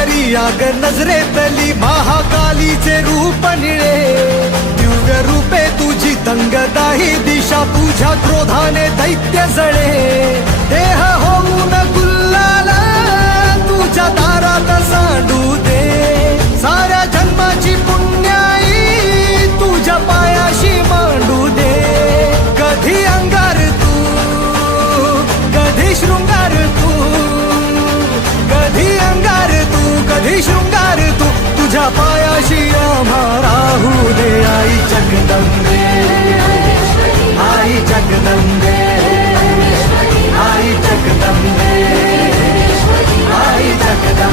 सुंदरी आग नजरेतली महाकालीचे रूप निळे, दिव्य रूपे तुझी तंगदाही दिशा, तुझ्या क्रोधाने दैत्य जळे, देह होऊन गुल्लाल तुझ्या दारात सांडू दे, साऱ्या जन्माची पुण्याई तुझ्या पायाशी मांडू दे, कधी अंगार तू कधी शृंगार तू, कधी अंगार तू कधी शृंगार तू, तुझ्या पायाशी आम्हा राहू दे, आई जगदंबे, आई जगदंबे, आई जगदंबे, आई जगदंबे.